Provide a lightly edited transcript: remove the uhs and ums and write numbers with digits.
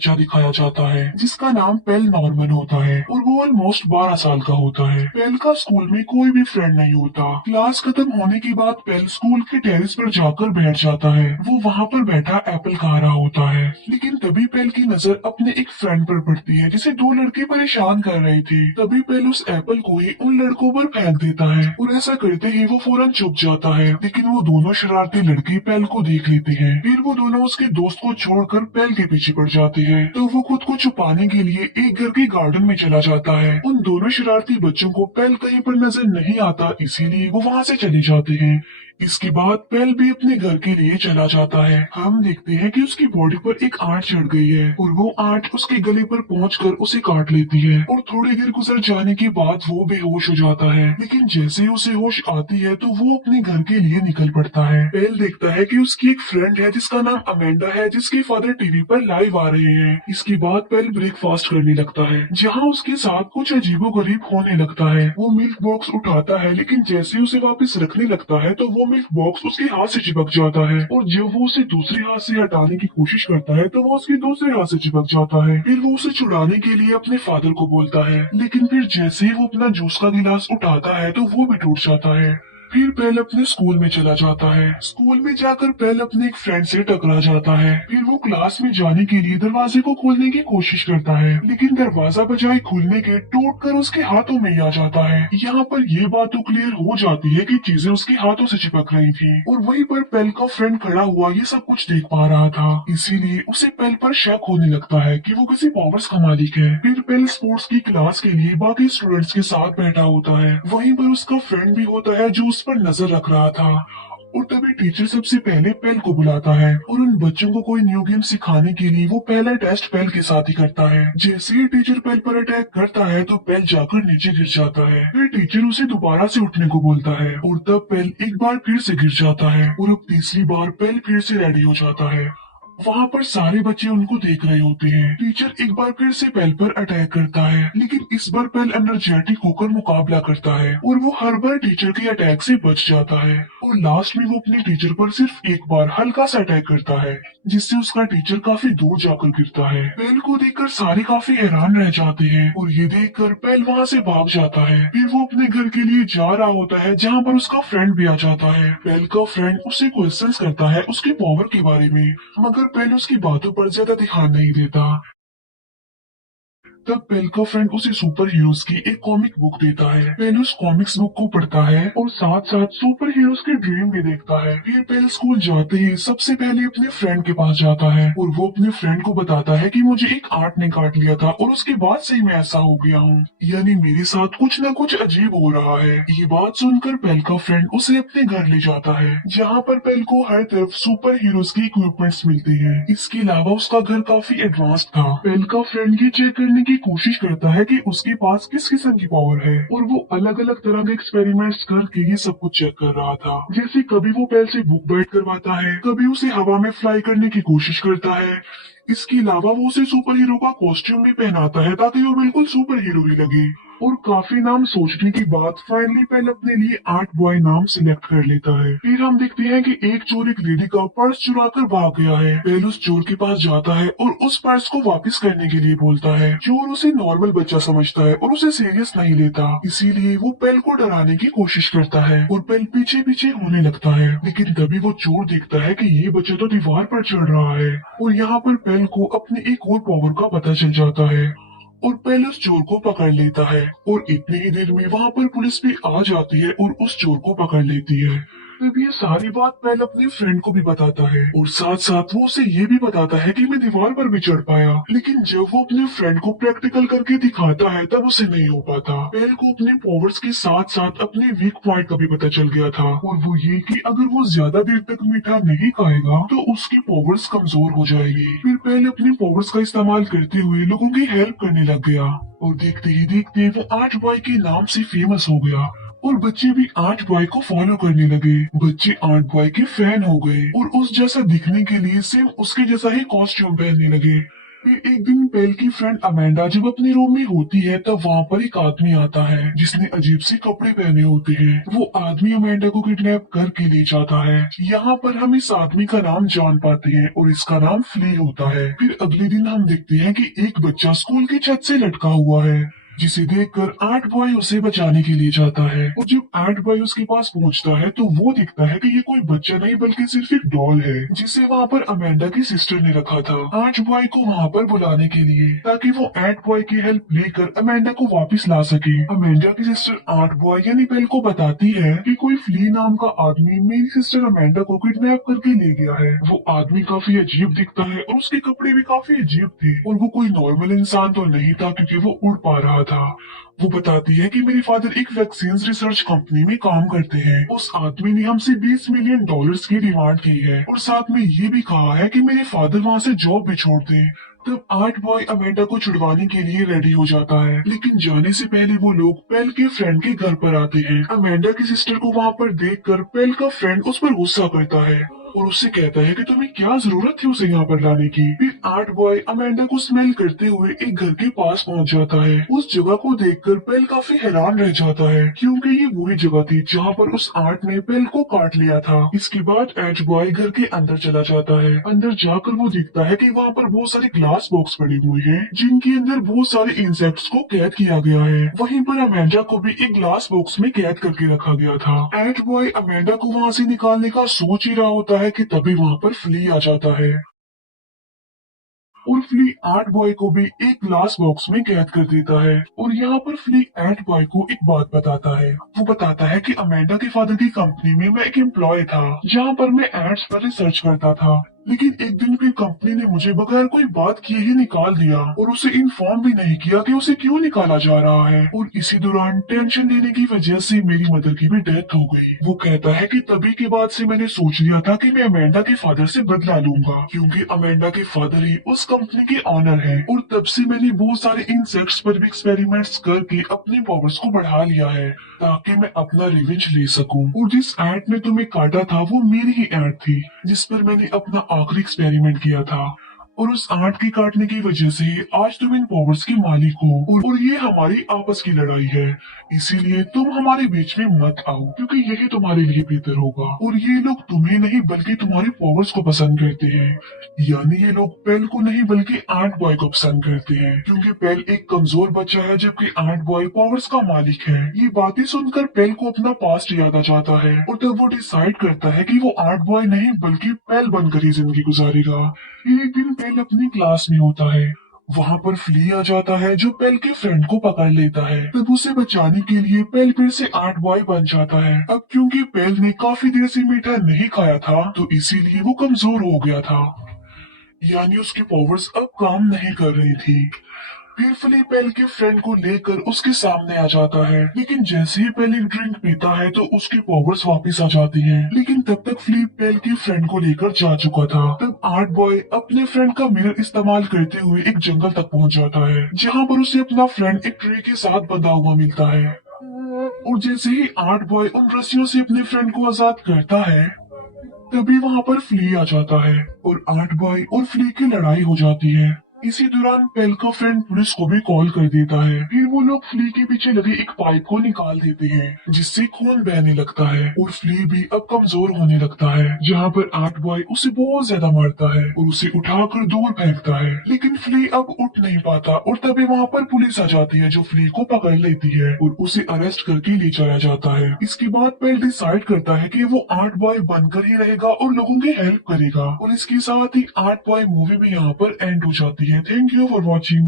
बच्चा दिखाया जाता है जिसका नाम पेल नॉर्मन होता है और वो ऑलमोस्ट 12 साल का होता है। पेल का स्कूल में कोई भी फ्रेंड नहीं होता। क्लास खत्म होने के बाद पेल स्कूल के टेरेस पर जाकर बैठ जाता है। वो वहाँ पर बैठा एप्पल खा रहा होता है, लेकिन तभी पेल की नजर अपने एक फ्रेंड पर पड़ती है जिसे दो लड़के परेशान कर रहे थे। तभी पेल उस एप्पल को ही उन लड़कों पर फेंक देता है और ऐसा करते ही वो फौरन चुप जाता है। लेकिन वो दोनों शरारती लड़के पेल को देख लेते हैं। फिर वो दोनों उसके दोस्त को छोड़कर पेल के पीछे पड़ जाते हैं। तो वो खुद को छुपाने के लिए एक घर के गार्डन में चला जाता है। उन दोनों शरारती बच्चों को पेल कहीं पर नजर नहीं आता, इसीलिए वो वहाँ से चले जाते हैं। इसके बाद पेल भी अपने घर के लिए चला जाता है। हम देखते हैं कि उसकी बॉडी पर एक आंट चढ़ गई है और वो आंट उसके गले पर पहुंचकर उसे काट लेती है और थोड़ी देर गुजर जाने के बाद वो बेहोश हो जाता है। लेकिन जैसे ही उसे होश आती है तो वो अपने घर के लिए निकल पड़ता है। पेल देखता है कि उसकी एक फ्रेंड है जिसका नाम अमेंडा है, जिसके फादर टीवी पर लाइव आ रहे हैं। इसके बाद पेल ब्रेकफास्ट करने लगता है जहाँ उसके साथ कुछ अजीबोगरीब होने लगता है। वो मिल्क बॉक्स उठाता है, लेकिन जैसे ही उसे वापस रखने लगता है तो वो मिल्क बॉक्स उसके हाथ से चिपक जाता है और जब वो उसे दूसरे हाथ से हटाने की कोशिश करता है तो वो उसके दूसरे हाथ से चिपक जाता है। फिर वो उसे छुड़ाने के लिए अपने फादर को बोलता है, लेकिन फिर जैसे ही वो अपना जूस का गिलास उठाता है तो वो भी टूट जाता है। फिर पेल अपने स्कूल में चला जाता है। स्कूल में जाकर पेल अपने एक फ्रेंड से टकरा जाता है। फिर वो क्लास में जाने के लिए दरवाजे को खोलने की कोशिश करता है, लेकिन दरवाजा बजाय खुलने के टूटकर उसके हाथों में ही आ जाता है। यहाँ पर ये बात तो क्लियर हो जाती है कि चीजें उसके हाथों से चिपक रही थी और वहीं पर पेल का फ्रेंड खड़ा हुआ ये सब कुछ देख पा रहा था, इसीलिए उसे पेल पर शक होने लगता है कि वो किसी पावर्स का मालिक है। फिर पेल स्पोर्ट्स की क्लास के लिए बाकी स्टूडेंट्स के साथ बैठा होता है। वहीं पर उसका फ्रेंड भी होता है जो पर नजर रख रहा था और तभी टीचर सबसे पहले पेल को बुलाता है और उन बच्चों को कोई न्यू गेम सिखाने के लिए वो पहला टेस्ट पेल के साथ ही करता है। जैसे ही टीचर पेल पर अटैक करता है तो पेल जाकर नीचे गिर जाता है। फिर टीचर उसे दोबारा से उठने को बोलता है और तब पेल एक बार फिर से गिर जाता है और अब तीसरी बार पेल फिर से रेडी हो जाता है। वहाँ पर सारे बच्चे उनको देख रहे होते हैं। टीचर एक बार फिर से पेल पर अटैक करता है, लेकिन इस बार पेल एनर्जेटिक होकर मुकाबला करता है और वो हर बार टीचर के अटैक से बच जाता है और लास्ट में वो अपने टीचर पर सिर्फ एक बार हल्का सा अटैक करता है, जिससे उसका टीचर काफी दूर जाकर गिरता है। पेल को देखकर सारे काफी हैरान रह जाते हैं और ये देखकर पेल वहाँ से भाग जाता है। फिर वो अपने घर के लिए जा रहा होता है जहाँ पर उसका फ्रेंड भी आ जाता है। पेल का फ्रेंड उसे क्वेश्चंस करता है उसके पावर के बारे में, मगर पेल उसकी बातों पर ज्यादा ध्यान नहीं देता। तब पेल का फ्रेंड उसे सुपर हीरोज की एक कॉमिक बुक देता है। पेल उस कॉमिक्स बुक को पढ़ता है और साथ साथ सुपर हीरोज के ड्रीम भी देखता है। फिर पेल स्कूल जाते ही सबसे पहले अपने फ्रेंड के पास जाता है और वो अपने फ्रेंड को बताता है कि मुझे एक आर्ट ने काट लिया था और उसके बाद से ही मैं ऐसा हो गया हूँ, यानी मेरे साथ कुछ न कुछ अजीब हो रहा है। ये बात सुनकर पेल का फ्रेंड उसे अपने घर ले जाता है, जहाँ पर पेल को हर तरफ सुपर हीरोज के इक्विपमेंट्स मिलते हैं। इसके अलावा उसका घर काफी एडवांस था। पेल का फ्रेंड ये चेक करने की कोशिश करता है कि उसके पास किस किस्म की पावर है और वो अलग अलग तरह के एक्सपेरिमेंट्स करके ये सब कुछ चेक कर रहा था। जैसे कभी वो पेल से बुक बाइट करवाता है, कभी उसे हवा में फ्लाई करने की कोशिश करता है। इसके अलावा वो उसे सुपर हीरो का कॉस्ट्यूम भी पहनाता है ताकि वो बिल्कुल सुपर हीरो ही लगे। और काफी नाम सोचने के बाद फाइनली पेल अपने लिए आर्ट बॉय नाम सिलेक्ट कर लेता है। फिर हम देखते हैं कि एक चोर एक लेडी का पर्स चुरा कर भाग गया है। पेल उस चोर के पास जाता है और उस पर्स को वापस करने के लिए बोलता है। चोर उसे नॉर्मल बच्चा समझता है और उसे सीरियस नहीं लेता, इसीलिए वो पेल को डराने की कोशिश करता है और पेल पीछे पीछे होने लगता है। लेकिन तभी वो चोर देखता है कि ये बच्चा तो दीवार पर चढ़ रहा है और यहाँ पर पेल को अपने एक और पावर का पता चल जाता है और पेल उस चोर को पकड़ लेता है और इतनी ही देर में वहाँ पर पुलिस भी आ जाती है और उस चोर को पकड़ लेती है। तब ये सारी बात पेल अपने फ्रेंड को भी बताता है और साथ साथ वो उसे ये भी बताता है कि मैं दीवार पर भी चढ़ पाया, लेकिन जब वो अपने फ्रेंड को प्रैक्टिकल करके दिखाता है तब उसे नहीं हो पाता। पेल को अपने पावर्स के साथ साथ अपने वीक पॉइंट का भी पता चल गया था और वो ये कि अगर वो ज्यादा देर तक मीठा नहीं खाएगा तो उसकी पावर्स कमजोर हो जाएगी। फिर पेल अपनी पावर्स का इस्तेमाल करते हुए लोगों की हेल्प करने लग गया और देखते ही देखते वो आर्ट बॉय के नाम से फेमस हो गया और बच्चे भी आर्ट बॉय को फॉलो करने लगे। बच्चे आर्ट बॉय के फैन हो गए और उस जैसा दिखने के लिए सेम उसके जैसा ही कॉस्ट्यूम पहनने लगे। फिर एक दिन पेल की फ्रेंड अमेंडा जब अपने रूम में होती है तब वहाँ पर एक आदमी आता है जिसने अजीब से कपड़े पहने होते हैं। वो आदमी अमेंडा को किडनैप करके ले जाता है। यहाँ पर हम इस आदमी का नाम जान पाते हैं और इसका नाम फ्ली होता है। फिर अगले दिन हम देखते हैं कि एक बच्चा स्कूल की छत से लटका हुआ है, जिसे देखकर आर्ट बॉय उसे बचाने के लिए जाता है। और जब आर्ट बॉय उसके पास पहुंचता है तो वो दिखता है कि ये कोई बच्चा नहीं बल्कि सिर्फ एक डॉल है जिसे वहाँ पर अमेंडा की सिस्टर ने रखा था आर्ट बॉय को वहाँ पर बुलाने के लिए, ताकि वो आर्ट बॉय की हेल्प लेकर अमेंडा को वापस ला सके। अमेंडा की सिस्टर आर्ट बॉय यानी पेल को बताती है कि कोई फ्ली नाम का आदमी मेरी सिस्टर अमेंडा को किडनैप करके ले गया है। वो आदमी काफी अजीब दिखता है और उसके कपड़े भी काफी अजीब थे और वो कोई नॉर्मल इंसान तो नहीं था क्योंकि वो उड़ पा रहा था। वो बताती है कि मेरे फादर एक वैक्सीन रिसर्च कंपनी में काम करते हैं। उस आदमी ने हमसे 20 मिलियन डॉलर्स की डिमांड की है और साथ में ये भी कहा है कि मेरे फादर वहाँ से जॉब भी छोड़ दें। तब आर्ट बॉय अमेंडा को छुड़वाने के लिए रेडी हो जाता है, लेकिन जाने से पहले वो लोग पेल के फ्रेंड के घर पर आते हैं। अमेंडा की सिस्टर को वहाँ पर देखकर पेल का फ्रेंड उस पर गुस्सा करता है और उससे कहता है कि तुम्हें क्या जरूरत थी उसे यहाँ पर लाने की। फिर आर्ट बॉय अमेंडा को स्मेल करते हुए एक घर के पास पहुँच जाता है। उस जगह को देखकर पेल काफी हैरान रह जाता है क्योंकि ये वही जगह थी जहाँ पर उस आर्ट ने पेल को काट लिया था। इसके बाद आर्ट बॉय घर के अंदर चला जाता है। अंदर जाकर वो देखता है कि वहाँ पर बहुत सारे ग्लास बॉक्स पड़े हुए हैं जिनके अंदर बहुत सारे इंसेक्ट्स को कैद किया गया है। वहीं पर अमेंडा को भी एक ग्लास बॉक्स में कैद करके रखा गया था। आर्ट बॉय अमेंडा को वहाँ से निकालने का सोच ही रहा होता है कि तभी वहाँ पर फ्ली आ जाता है और फ्ली आर्ट बॉय को भी एक ग्लास बॉक्स में कैद कर देता है। और यहाँ पर फ्ली आर्ट बॉय को एक बात बताता है। वो बताता है कि अमेंडा के फादर की कंपनी में मैं एक एम्प्लॉय था जहाँ पर मैं एड्स पर रिसर्च करता था, लेकिन एक दिन फिर कंपनी ने मुझे बगैर कोई बात किए ही निकाल दिया और उसे इन्फॉर्म भी नहीं किया कि उसे क्यों निकाला जा रहा है। और इसी दौरान टेंशन लेने की वजह से मेरी मदर की भी डेथ हो गई। वो कहता है कि तभी के बाद से मैंने सोच लिया था कि मैं अमेंडा के फादर से बदला लूंगा क्योंकि अमेंडा के फादर ही उस कंपनी के ऑनर है। और तब से मैंने बहुत सारे इंसेक्ट्स पर भी एक्सपेरिमेंट्स करके अपनी पावर्स को बढ़ा लिया है ताकि मैं अपना रिवेंज ले सकूं। और जिस एंट ने तुम्हें काटा था वो मेरी ही एंट थी जिस पर मैंने अपना आखिरी एक्सपेरिमेंट किया था और उस आंट के काटने की वजह से आज तुम इन पावर्स के मालिक हो और ये हमारी आपस की लड़ाई है। इसीलिए तुम हमारे बीच में मत आओ क्योंकि यही तुम्हारे लिए बेहतर होगा। और ये लोग तुम्हें नहीं बल्कि तुम्हारी पावर्स को पसंद करते हैं, यानी ये लोग पेल को नहीं बल्कि आंट बॉय को पसंद करते हैं क्योंकि पेल एक कमजोर बच्चा है जबकि आंट बॉय पावर्स का मालिक है। ये बातें सुनकर पेल को अपना पास्ट याद आ जाता है और तब वो डिसाइड करता है कि वो आंट बॉय नहीं बल्कि पेल बनकर ही जिंदगी गुजारेगा। एक दिन पेल अपनी क्लास में होता है। वहाँ पर फ्ली आ जाता है जो पेल के फ्रेंड को पकड़ लेता है। तब उसे बचाने के लिए पेल फिर से आर्ट बॉय बन जाता है। अब क्योंकि पेल ने काफी देर से मीठा नहीं खाया था तो इसीलिए वो कमजोर हो गया था, यानी उसकी पावर्स अब काम नहीं कर रही थी। फिर फ्ली पेल के फ्रेंड को लेकर उसके सामने आ जाता है, लेकिन जैसे ही पेल एक ड्रिंक पीता है तो उसकी पावर्स वापस आ जाती हैं। लेकिन तब तक फ्ली पेल के फ्रेंड को लेकर जा चुका था। तब आर्ट बॉय अपने फ्रेंड का मिरर इस्तेमाल करते हुए एक जंगल तक पहुंच जाता है जहां पर उसे अपना फ्रेंड एक ट्री के साथ बंधा हुआ मिलता है। और जैसे ही आर्ट बॉय उन रस्सियों से अपने फ्रेंड को आजाद करता है तभी वहां पर फ्ली आ जाता है और आर्ट बॉय और फ्ली की लड़ाई हो जाती है। इसी दौरान पेल का फ्रेंड पुलिस को भी कॉल कर देता है। फिर वो लोग फ्ली के पीछे लगे एक पाइप को निकाल देते हैं जिससे खून बहने लगता है और फ्ली भी अब कमजोर होने लगता है, जहाँ पर आर्ट बॉय उसे बहुत ज्यादा मारता है और उसे उठाकर दूर फेंकता है। लेकिन फ्ली अब उठ नहीं पाता और तभी वहाँ पर पुलिस आ जाती है जो फ्ली को पकड़ लेती है और उसे अरेस्ट करके ले जाया जाता है। इसके बाद पेल डिसाइड करता है कि वो आर्ट बॉय बनकर ही रहेगा और लोगों की हेल्प करेगा। और इसके साथ ही आर्ट बॉय मूवी भी यहाँ पर एंड हो जाती है। Thank you for watching.